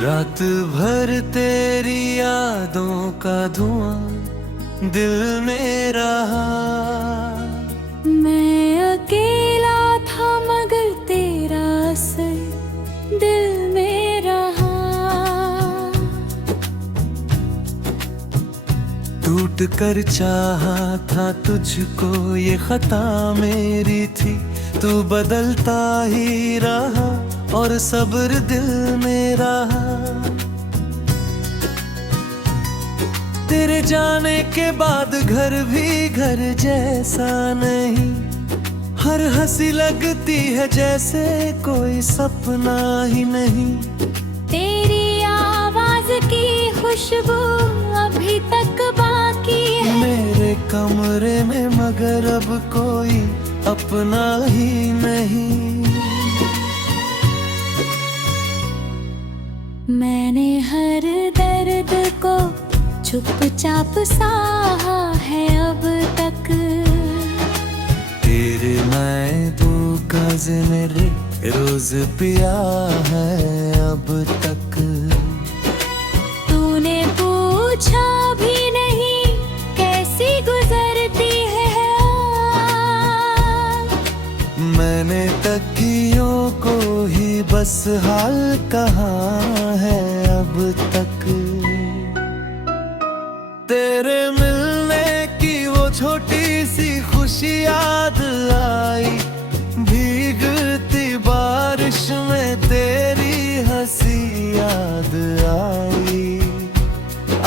रात भर तेरी यादों का धुआं दिल में रहा। मैं अकेला था मगर तेरा असर दिल में रहा। टूट कर चाहा था तुझको, ये खता मेरी थी। तू बदलता ही रहा और सब्र दिल में रहा। तेरे जाने के बाद घर भी घर जैसा नहीं। हर हंसी लगती है जैसे कोई सपना ही नहीं। तेरी आवाज की खुशबू अभी तक बाकी है मेरे कमरे में, मगर अब कोई अपना ही नहीं। मैंने हर दर्द को चुपचाप सहा है अब तक। तेरे मैं दो गज मेरे रोज पिया है अब तक। तूने पूछा भी नहीं कैसी गुजरती है। मैंने तकियों को ही बस हाल कहा है अब तक। तेरे मिलने की वो छोटी सी खुशी याद आई। भीगती बारिश में तेरी हंसी याद आई।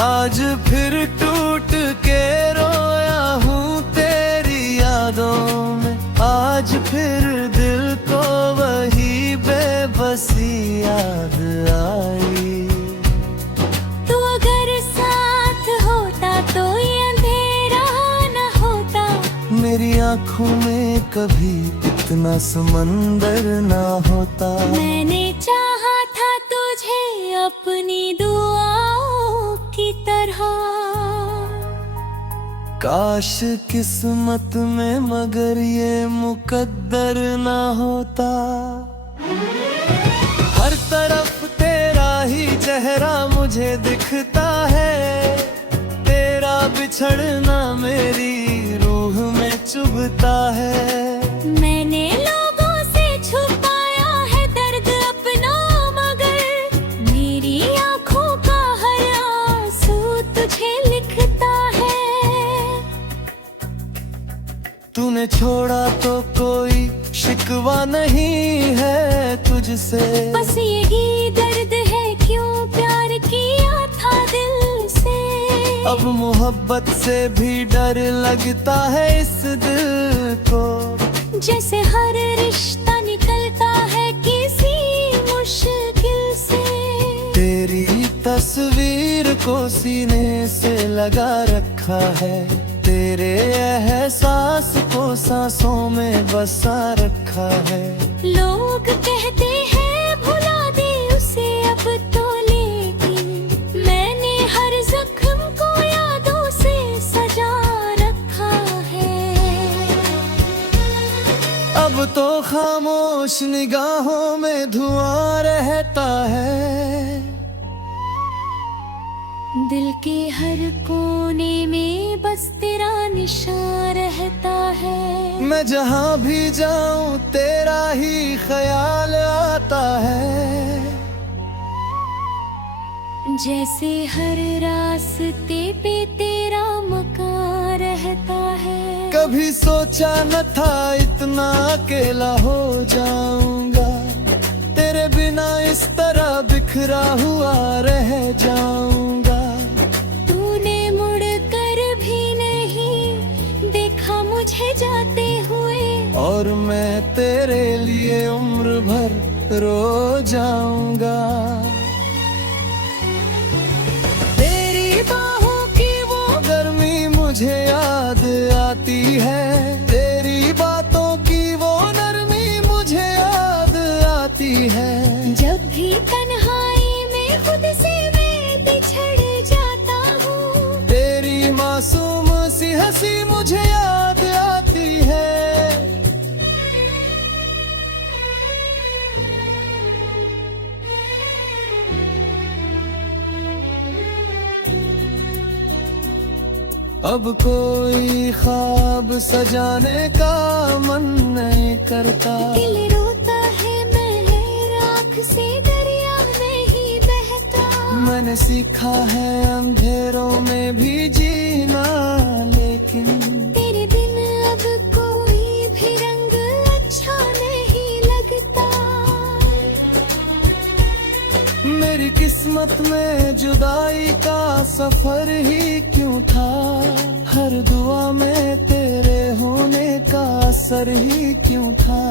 आज फिर टूट के रोया हूँ तेरी यादों में। आज फिर दिल को वही बेबसी याद आई। तू अगर साथ होता तो ये अंधेरा न होता। मेरी आँखों में कभी इतना समंदर ना होता। मैंने चाहा था तुझे अपनी दुआओं की तरह। काश किस्मत में मगर ये मुकद्दर ना होता। हर तरफ तेरा ही चेहरा मुझे दिखता है। तेरा बिछड़ना मेरी रूह में चुभता है। मैंने लोगों से छुपाया है दर्द अपना, मगर मेरी आंखों का हर आंसू तुझे लिखता है। तूने छोड़ा तो कोई शिकवा नहीं है तुझसे। बस यही दर्द है क्यों प्यार किया था दिल से। अब मोहब्बत से भी डर लगता है इस दिल को। जैसे हर रिश्ता निकलता है किसी मुश्किल से। तेरी तस्वीर को सीने से लगा रखा है। तेरे एहसास को सांसों में बसा रखा है। लोग कहते हैं भुला दे उसे अब तो, लेकिन मैंने हर जख्म को यादों से सजा रखा है। अब तो खामोश निगाहों में धुआं रहता है। दिल के हर कोने में बस तेरा निशान रहता है। मैं जहाँ भी जाऊँ तेरा ही ख्याल आता है। जैसे हर रास्ते पे तेरा मकान रहता है। कभी सोचा न था इतना अकेला हो जाऊंगा। तेरे बिना इस तरह बिखरा हुआ रह जाऊंगा। तूने मुड़ कर भी नहीं देखा मुझे जाते हुए। और मैं तेरे लिए उम्र भर रो जाऊंगा। तेरी बाहों की वो गर्मी मुझे याद आती है। तेरी बातों की वो नरमी मुझे याद आती है। जब भी तन्हाई में खुद से मैं बिछड़ जाता हूँ। तेरी मासूम सी हंसी मुझे याद आती है। अब कोई ख्वाब सजाने का मन नहीं करता। दिल रोता है मैं राख से दरिया नहीं बहता। मैंने सीखा है अंधेरों में भी जीना, लेकिन तेरे बिन अब कोई भी रंग अच्छा नहीं लगता। मेरी किस्मत में जुदाई का सफर ही क्यों था, हर दुआ में तेरे होने का असर ही क्यों था।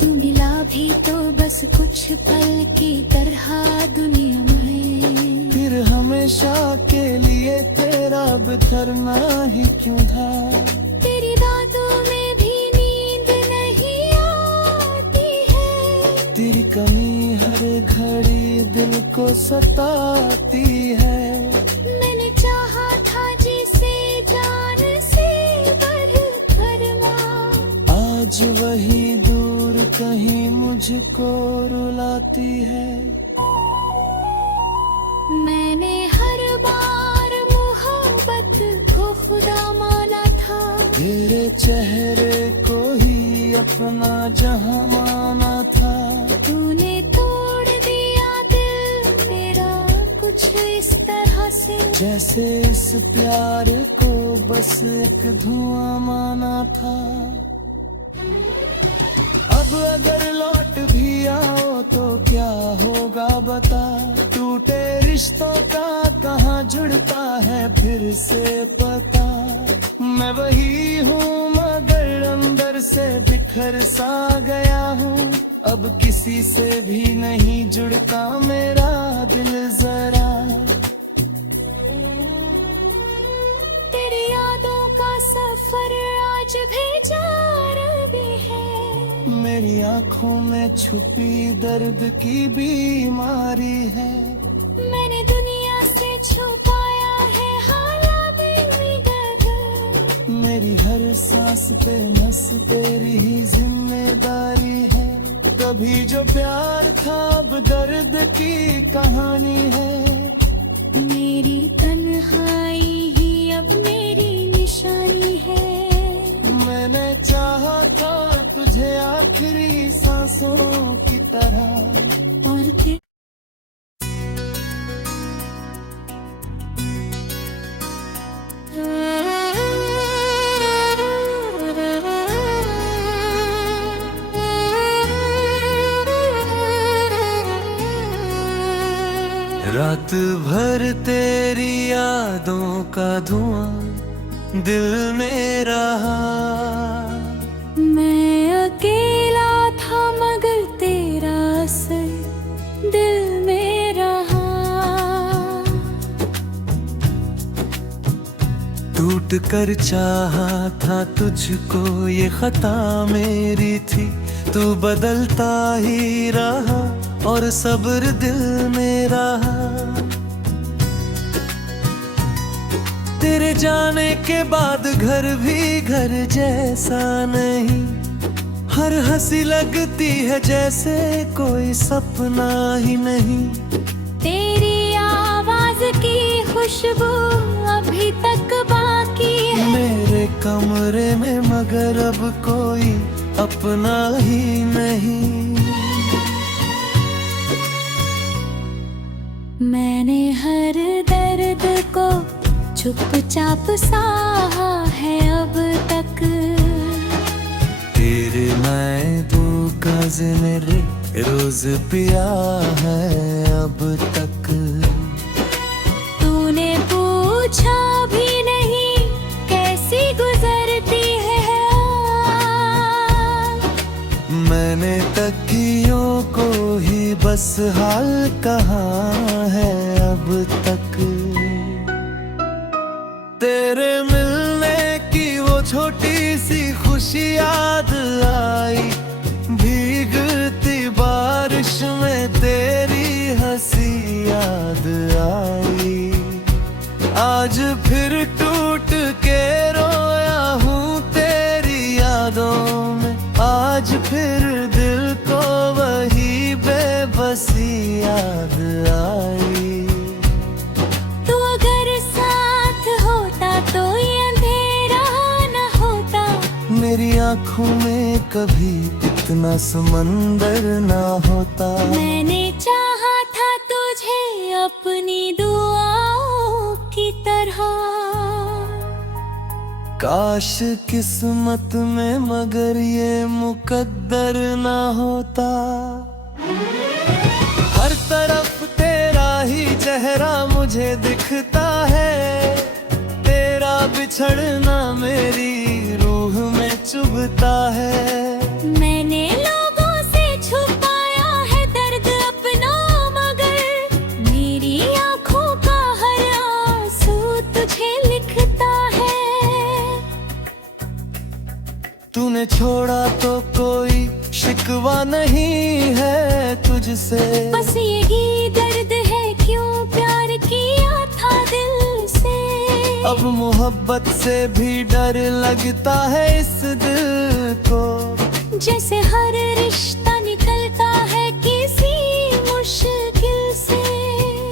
तू मिला भी तो बस कुछ पल की तरह दुनिया में, फिर हमेशा के लिए तेरा बिखरना ही क्यों था। तेरी बातों में भी नींद नहीं आती है। तेरी कमी हर घड़ी दिल को सताती है। मैंने चाहा था जिसे जान से बढ़कर माँ, आज वही दूर कहीं मुझको रुलाती है। मैंने हर बार मोहब्बत को खुदा माना था। तेरे चेहरे को ही अपना जहां माना था। तूने तोड़ दिया दिल मेरा कुछ इस तरह से, जैसे इस प्यार को बस एक धुआं माना था। अब अगर लौट भी आओ तो क्या होगा बता, टूटे रिश्तों का कहाँ जुड़ता है फिर से पता। मैं वही हूँ मगर अंदर से बिखर सा गया हूँ, अब किसी से भी नहीं जुड़ता मेरा दिल जरा। तेरी यादों का सफर आज भी जारी है। मेरी आँखों में छुपी दर्द की बीमारी है। मैंने दुनिया से छुपाया है हालात में दर्द। मेरी हर सांस पे नस तेरी ही जिम्मेदारी है। कभी जो प्यार था अब दर्द की कहानी है। मेरी तन्हाई ही अब मेरी निशानी है। मैंने चाहा था तुझे आखिरी सांसों की तरह, और फिर रात भर तेरी यादों का धुआं दिल में रहा। मैं अकेला था मगर तेरा असर दिल में रहा। टूट कर चाहा था तुझको ये खता मेरी थी, तू बदलता ही रहा और सब्र दिल में रहा। तेरे जाने के बाद घर भी घर जैसा नहीं, हर हंसी लगती है जैसे कोई सपना ही नहीं। तेरी आवाज की खुशबू अभी तक बाकी है मेरे कमरे में मगर अब कोई अपना ही नहीं। मैंने हर दर्द को चुपचाप सहा है अब तक। तेरे मैं दो गज मेरे रोज पिया है अब तक। तूने पूछा भी नहीं कैसी गुजरती है। मैंने तकियों को ही बस हाल कहा है अब तक। तेरे मिलने की वो छोटी सी खुशी याद आई, भीगती बारिश में तेरी हंसी याद आई। आज फिर टूट के रोया हूँ तेरी यादों में, आज फिर दिल को वही बेबसी याद आई। तू अगर साथ होता तो ये आँखों में कभी इतना समंदर ना होता। मैंने चाहा था तुझे अपनी दुआओं की तरह, काश किस्मत में मगर ये मुकद्दर ना होता। हर तरफ तेरा ही चेहरा मुझे दिखता है, तेरा बिछड़ना मेरी रूह में चुभता है। मैंने लोगों से छुपाया है दर्द अपना, मगर मेरी आंखों का हर आंसू तुझे लिखता है। तूने छोड़ा तो कोई शिकवा नहीं है तुझसे, बस यही दर्द है क्यों प्यार किया था दिल से। अब मोहब्बत से भी डर लगता है इस दिल को, जैसे हर रिश्ता निकलता है किसी मुश्किल से।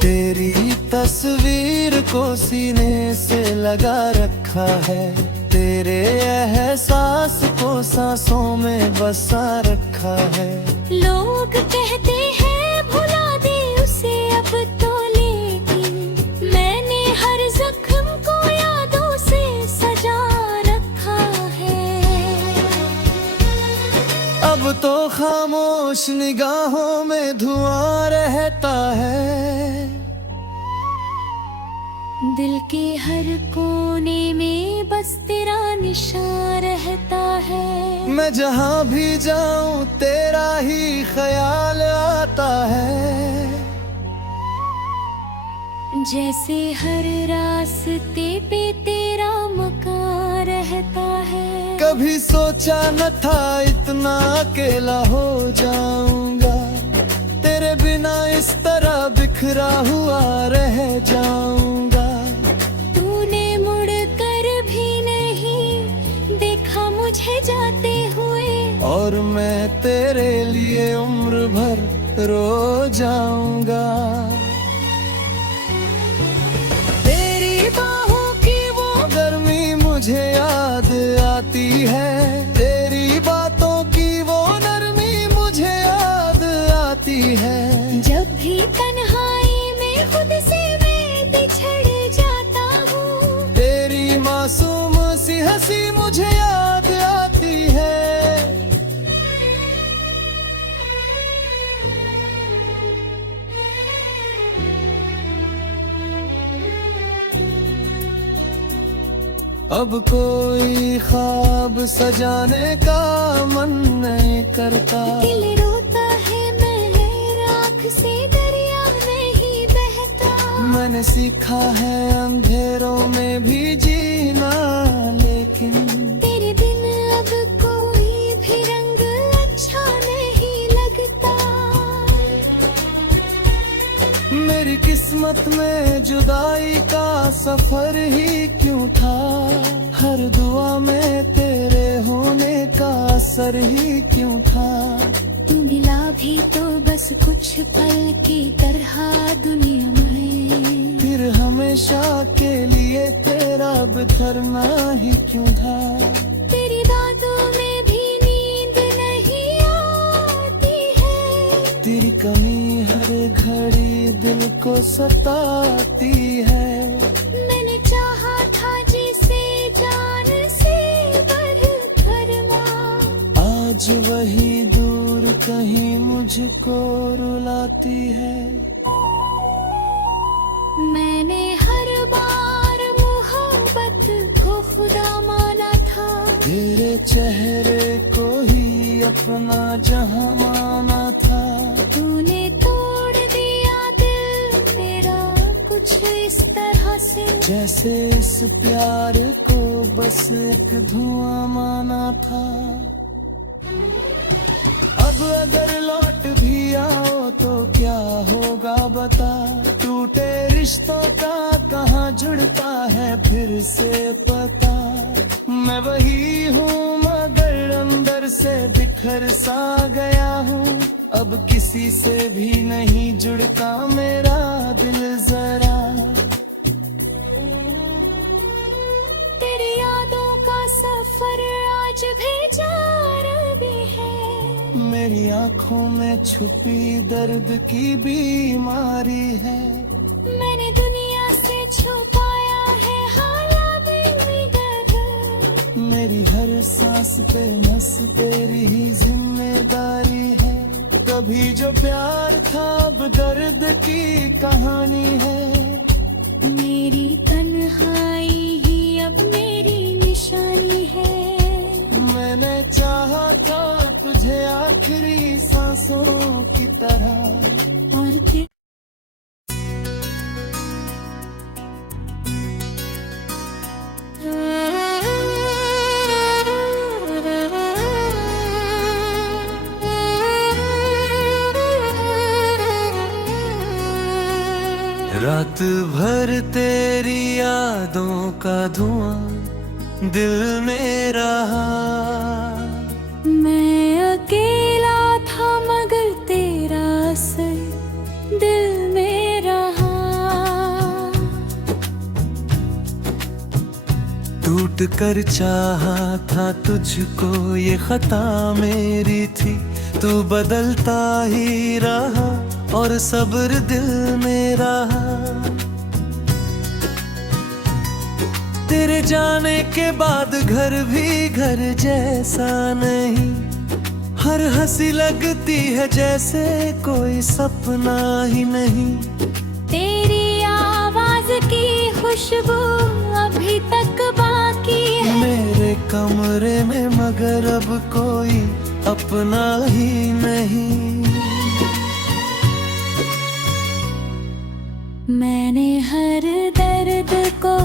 तेरी तस्वीर को सीने से लगा रखा है, तेरे एहसास को सांसों में बसा रखा है। लोग कहते हैं भुला दे उसे अब तो, लेकिन मैंने हर जख्म को यादों से सजा रखा है। अब तो खामोश निगाहों में धुआं रहता है, दिल के हर कोने में बस तेरा निशान रहता है। मैं जहाँ भी जाऊँ तेरा ही ख्याल आता है, जैसे हर रास्ते पे तेरा मकान रहता है। कभी सोचा न था इतना अकेला हो जाऊंगा, तेरे बिना इस तरह बिखरा हुआ रह जाऊंगा। तूने मुड़ कर भी नहीं देखा मुझे जाते हुए, और मैं तेरे लिए उम्र भर रो जाऊंगा। तेरी बाहों की वो गर्मी मुझे याद आती है, तेरी बातों की वो नरमी मुझे याद आती है। जब भी तन्हाई में खुद से मैं बिछड़ जाता हूँ, तेरी मासूम सी हंसी मुझे याद आती है। अब कोई ख्वाब सजाने का मन नहीं करता, दिल रोता है मैं राख से दरिया नहीं बहता। मैंने सीखा है अंधेरों में भी जीना, लेकिन तेरे बिन अब कोई भी रंग अच्छा नहीं लगता। मेरी किस्मत में जुदाई का सफर ही क्यों था, हर दुआ में तेरे होने का असर ही क्यों था। तू मिला भी तो बस कुछ पल की तरह दुनिया में, फिर हमेशा के लिए तेरा बिखरना ही क्यों था। तेरी बातों में भी नींद नहीं आती है, तेरी कमी हर घड़ी दिल को सताती है। मैंने चाहा था जिसे जान से बढ़कर माँ, आज वही दूर कहीं मुझको रुलाती है। मैंने हर बार मोहब्बत को खुदा माना था, तेरे चेहरे को ही अपना जहां माना था। तूने तोड़ दिया दिल मेरा कुछ इस तरह से, जैसे इस प्यार को बस एक धुआं माना था। अब अगर लौट भी आओ तो क्या होगा बता, टूटे रिश्तों का कहाँ जुड़ता है फिर से पता। मैं वही हूँ मगर अंदर से बिखर सा गया हूँ, अब किसी से भी नहीं जुड़ता मेरा दिल जरा। तेरी यादों का सफर आज भी जा आंखों में छुपी दर्द की बीमारी है। मैंने दुनिया से छुपाया है हालात में दर्द। मेरी हर सांस पे बस तेरी ही जिम्मेदारी है। कभी जो प्यार था अब दर्द की कहानी है। मेरी तन्हाई ही अब मेरी निशानी है। मैंने चाहा था तुझे आखिरी सांसों की तरह, और फिर रात भर तेरी यादों का धुआं दिल में रहा। मैं अकेला था मगर तेरा असर दिल में रहा। टूट कर चाहा था तुझको ये खता मेरी थी। तू बदलता ही रहा और सब्र दिल में रहा। तेरे जाने के बाद घर भी घर जैसा नहीं। हर हंसी लगती है जैसे कोई सपना ही नहीं। तेरी आवाज की खुशबू अभी तक बाकी है मेरे कमरे में मगर अब कोई अपना ही नहीं। मैंने हर दर्द को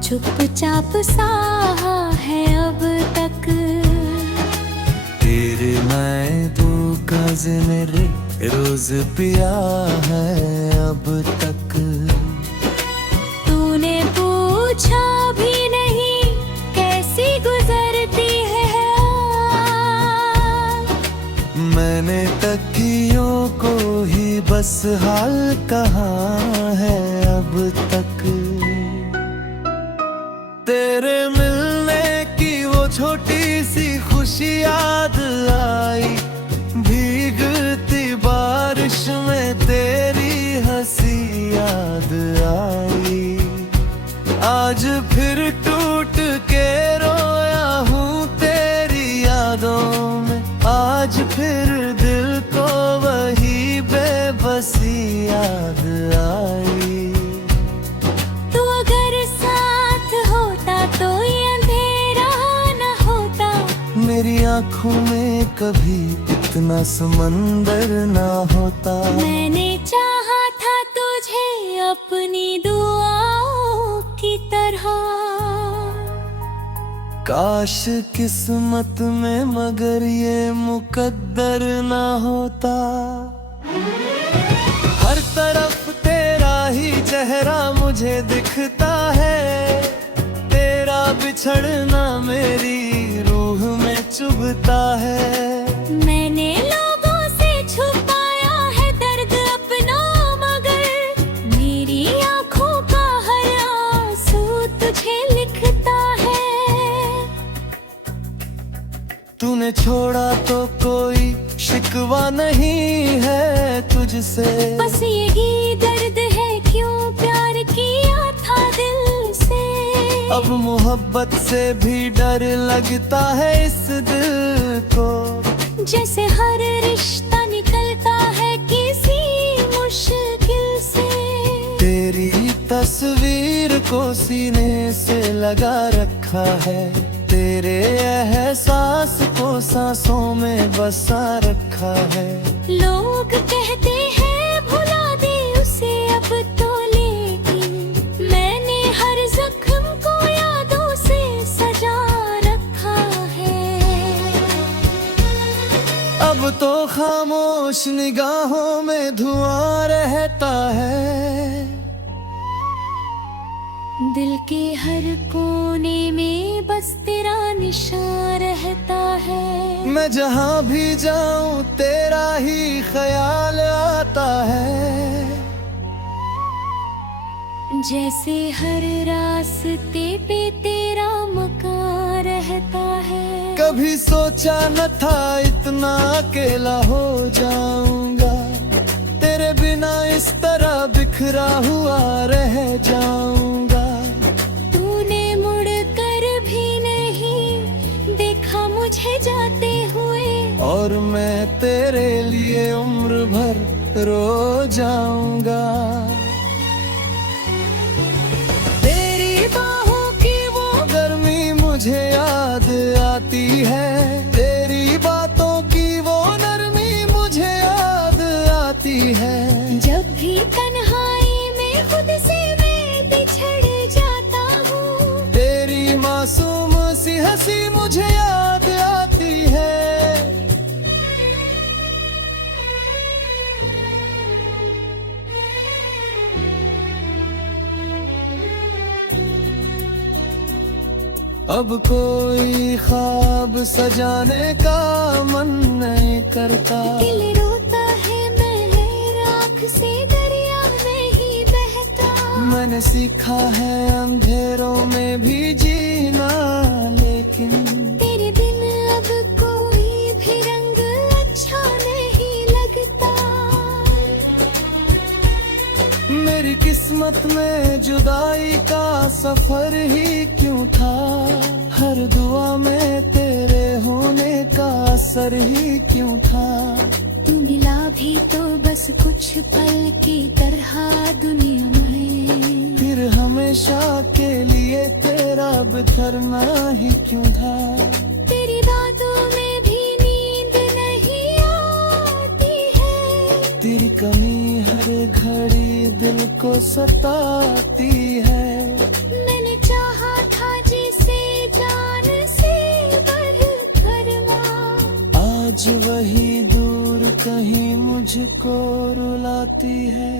चुपचाप सहा है अब तक। तेरे मैं दो गज मेरे रोज पिया है अब तक। तूने पूछा भी नहीं कैसी गुजरती है। मैंने तकियों को ही बस हाल कहा है अब तक। तेरे मिलने की वो छोटी सी खुशी याद आई। भीगती बारिश में तेरी हंसी याद आई। आज फिर टूट के रोया हूँ तेरी यादों में। आज फिर दिल को वही बेबसी याद आई। तू अगर साथ होता तो ये अंधेरा न होता। मेरी आंखों में कभी इतना समंदर ना होता। मैंने चाहा था तुझे अपनी दुआओं की तरह। काश किस्मत में मगर ये मुकद्दर ना होता। हर तरफ तेरा ही चेहरा मुझे दिखता है। तेरा बिछड़ना मेरी रूह में चुभता है। मैंने लोगों से छुपाया है दर्द अपना मगर मेरी आंखों का हर आंसू तुझे लिखता है। तूने छोड़ा तो कोई शिकवा नहीं है तुझसे। बस यही दर्द है क्यों प्यार किया था दिल से। अब मोहब्बत से भी डर लगता है इस दिल को। जैसे हर रिश्ता निकलता है किसी मुश्किल से। तेरी तस्वीर को सीने से लगा रखा है। तेरे एहसास को सांसों में बसा रखा है। लोग कहते हैं भुला दे उसे अब तो, लेकिन मैंने हर जख्म को यादों से सजा रखा है। अब तो खामोश निगाहों में धुआं रहता है। दिल के हर कोने में बस तेरा निशान रहता है। मैं जहाँ भी जाऊँ तेरा ही ख्याल आता है। जैसे हर रास्ते पे तेरा मकान रहता रहता है। कभी सोचा न था इतना अकेला हो जाऊंगा, तेरे बिना इस तरह बिखरा हुआ रह जाऊंगा। तूने मुड़ कर भी नहीं देखा मुझे जाते हुए, और मैं तेरे लिए उम्र भर रो जाऊंगा। तेरी बाहों की वो गर्मी मुझे याद आती है, तेरी बातों की वो नरमी मुझे याद आती है। जब भी तन्हाई में खुद से मैं बिछड़ जाता हूँ, तेरी मासूम सी हंसी मुझे याद आती है। अब कोई ख्वाब सजाने का मन नहीं करता, दिल रोता है मैं राख से दरिया में ही बहता। मैंने सीखा है अंधेरों में भी जीना, लेकिन तेरे बिन अब कोई भी रंग अच्छा नहीं लगता। मेरी किस्मत में जुदाई का सफर ही क्यों था, हर दुआ में तेरे होने का असर ही क्यों था। तू मिला भी तो बस कुछ पल की तरह दुनिया में, फिर हमेशा के लिए तेरा बिखरना ही क्यों था। तेरी बातों में भी नींद नहीं आती है, तेरी कमी हर घड़ी दिल को सताती है। मैंने चाहा था जिसे जान से बढ़कर माँ, आज वही दूर कहीं मुझको रुलाती है।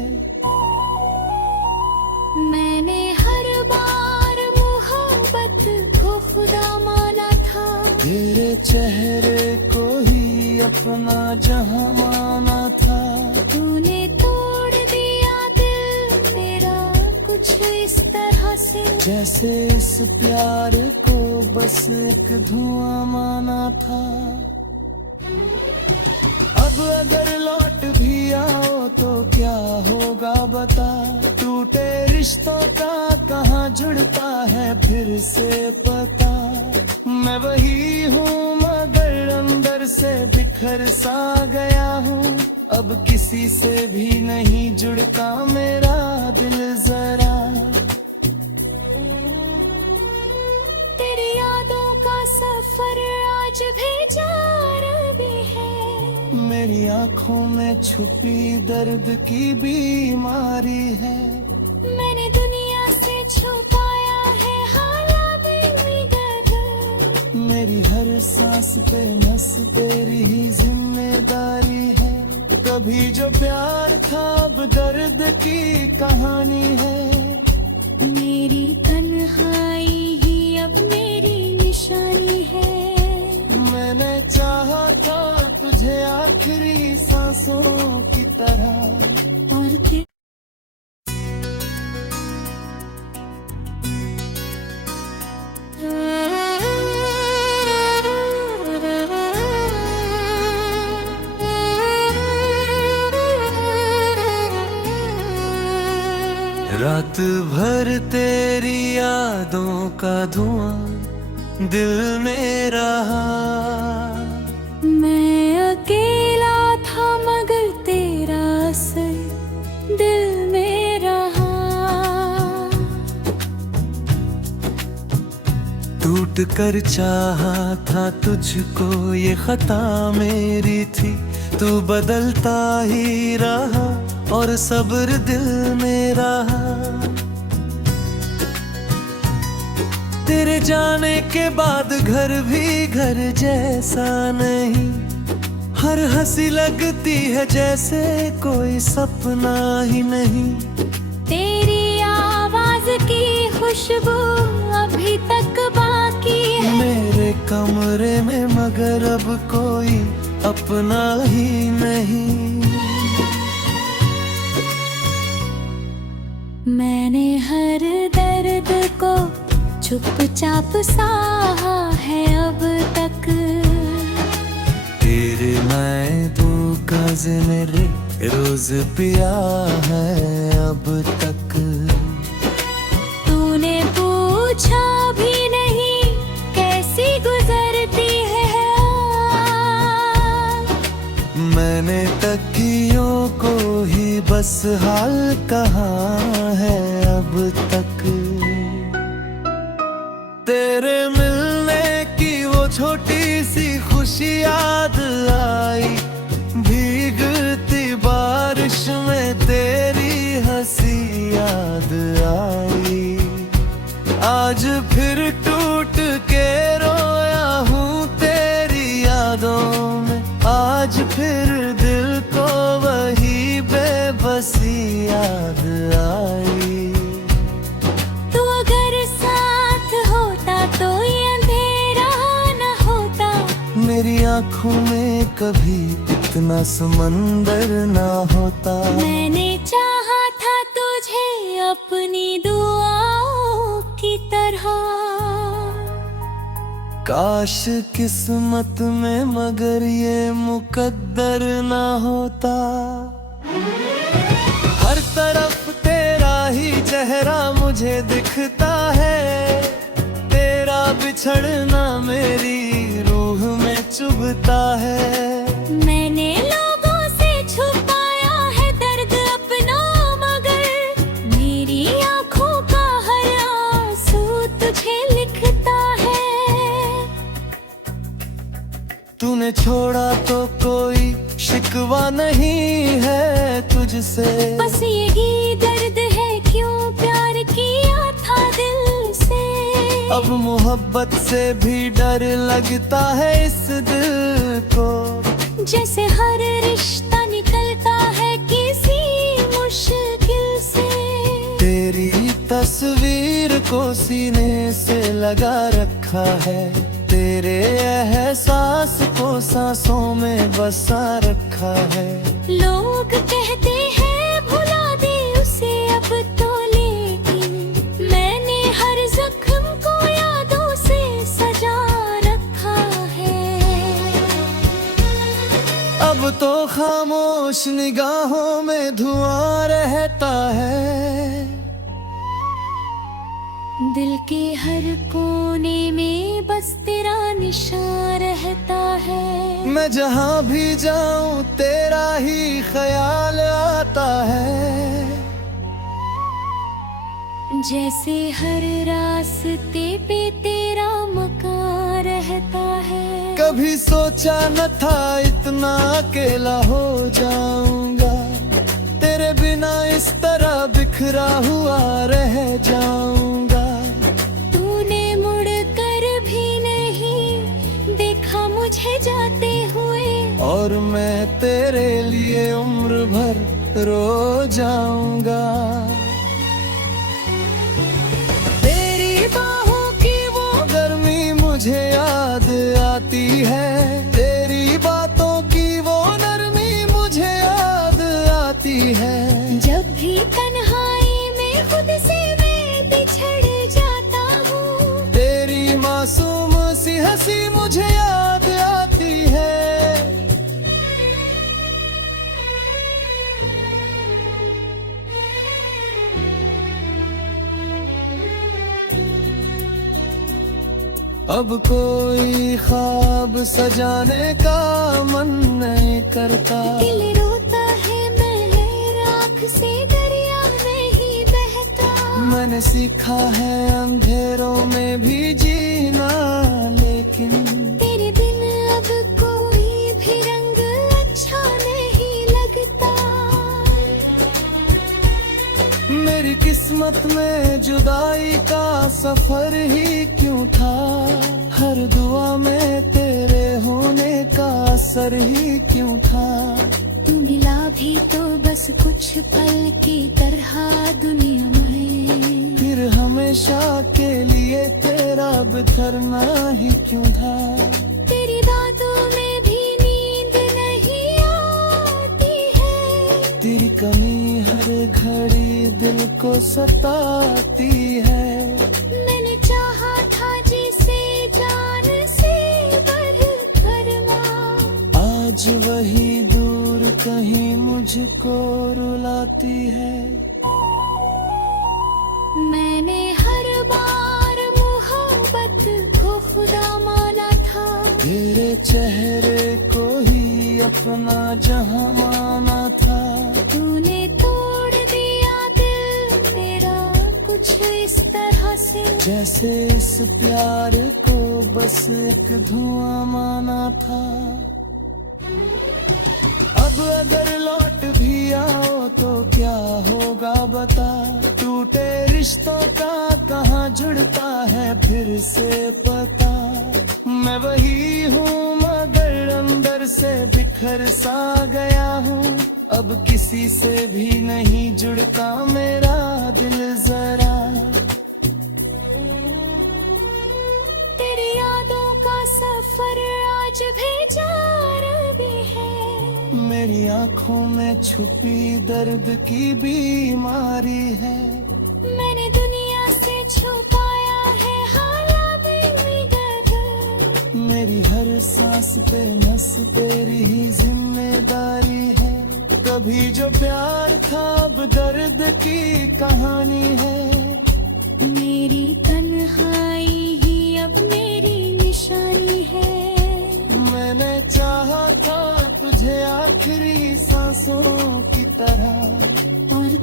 मैंने हर बार मोहब्बत को खुदा माना था, तेरे चेहरे को ही अपना जहां माना था। तूने तोड़ दिया दिल मेरा कुछ इस तरह से, जैसे इस प्यार को बस एक धुआं माना था। अब अगर लौट भी आओ तो क्या होगा बता, टूटे रिश्तों का कहाँ जुड़ता है फिर से पता। मैं वही हूँ मगर अंदर से बिखर सा गया हूँ, अब किसी से भी नहीं जुड़ता मेरा दिल जरा। तेरी यादों का सफर आज भी जारी है, मेरी आँखों में छुपी दर्द की बीमारी है। मैंने दुनिया से छुपाया है हालात में, मेरी हर सांस पे बस तेरी ही जिम्मेदारी है। कभी जो प्यार था अब दर्द की कहानी है। मेरी तन्हाई ही अब मेरी निशानी है। मैंने चाहा था तुझे आखिरी सांसों की तरह, और फिर रात भर तेरी यादों का धुआं दिल में रहा। मैं अकेला था मगर तेरा असर दिल में रहा। टूट कर चाहा था तुझको ये खता मेरी थी, तू बदलता ही रहा और सब्र दिल में रहा। तेरे जाने के बाद घर भी घर जैसा नहीं, हर हंसी लगती है जैसे कोई सपना ही नहीं। तेरी आवाज की खुशबू अभी तक बाकी है मेरे कमरे में मगर अब कोई अपना ही नहीं। मैंने हर दर्द को चुपचाप सहा है अब तक। तेरे मैं दो गज मेरे रोज पिया है अब तक। तूने पूछा भी नहीं कैसी गुजरती है। मैंने तकियों को ही बस हाल कहा है अब तक। तेरे मिलने की वो छोटी सी खुशी याद आई, भीगती बारिश में तेरी हंसी याद आई। आज फिर टूट के रोया हूँ तेरी यादों में, आज फिर दिल को वही बेबसी याद आई। तू अगर साथ होता तो ये अंधेरा न होता। मेरी आँखों में कभी इतना समंदर ना होता। मैंने चाहा था तुझे अपनी दुआओं की तरह। काश किस्मत में मगर ये मुकद्दर ना होता। हर तरफ तेरा ही चेहरा मुझे दिखता है, तेरा बिछड़ना मेरी रूह में चुभता है। मैंने लोगों से छुपाया है दर्द अपना, मगर मेरी आंखों का हर आंसू तुझे लिखता है। तूने छोड़ा तो कोई शिकवा नहीं है तुझसे, बस यही दर्द है क्यों प्यार किया था दिल से। अब मोहब्बत से भी डर लगता है इस दिल को, जैसे हर रिश्ता निकलता है किसी मुश्किल से। तेरी तस्वीर को सीने से लगा रखा है, तेरे एहसास को सांसों में बसा रखा है। लोग कहते हैं भुला दे उसे अब तो, लेकिन मैंने हर जख्म को यादों से सजा रखा है। अब तो खामोश निगाहों में धुआं रहता है, दिल के हर कोने में बस तेरा निशान रहता है। मैं जहाँ भी जाऊँ तेरा ही ख्याल आता है। जैसे हर रास्ते पे तेरा मकान रहता है। कभी सोचा न था इतना अकेला हो जाऊंगा, तेरे बिना इस तरह बिखरा हुआ रह जाऊंगा। तूने मुड़ कर भी नहीं देखा मुझे जाते हुए, और मैं तेरे लिए उम्र भर रो जाऊंगा। तेरी बाहों की वो गर्मी मुझे याद आती है, तेरी बातों की वो नरमी मुझे याद आती है। जब भी तन्हाई में खुद से मैं बिछड़ जाता हूँ, तेरी मासूम सी हंसी मुझे याद आती है। अब कोई ख्वाब सजाने का मन नहीं करता। दिल रोता है मैं राख से दरिया नहीं बहता। मैंने सीखा है अंधेरों में भी जीना, लेकिन तेरे बिन अब कोई भी रंग अच्छा नहीं लगता। मेरी किस्मत में जुदाई का सफर ही क्यों था, हर दुआ में तेरे होने का असर ही क्यों था। तू मिला भी तो बस कुछ पल की तरह दुनिया में, फिर हमेशा के लिए तेरा बिखरना ही क्यों था। तेरी बातों में भी नींद नहीं आती है, तेरी कमी हर घड़ी दिल को सताती है। मैंने चाहा था जिसे जान से बढ़कर माँ, आज वही दूर कहीं मुझको रुलाती है। मैंने हर बार मोहब्बत को खुदा माना था, तेरे चेहरे को ही अपना जहां माना था। तूने तोड़ दिया दिल मेरा कुछ इस तरह से, जैसे इस प्यार को बस एक धुआं माना था। अब अगर लौट भी आओ तो क्या होगा बता, टूटे रिश्तों का कहाँ जुड़ता है फिर से पता। मैं वही हूँ मगर अंदर से बिखर सा गया हूँ, अब किसी से भी नहीं जुड़ता मेरा दिल जरा। तेरी यादों का सफर आज भी जारी है, मेरी आंखों में छुपी दर्द की बीमारी है। मैंने दुनिया से छुपाया है हालात में दर्द, मेरी हर सांस पे नस तेरी ही जिम्मेदारी है। कभी जो प्यार था अब दर्द की कहानी है। मेरी तन्हाई ही अब मेरी निशानी है। मैंने चाहा था तुझे आखिरी सांसों की तरह, और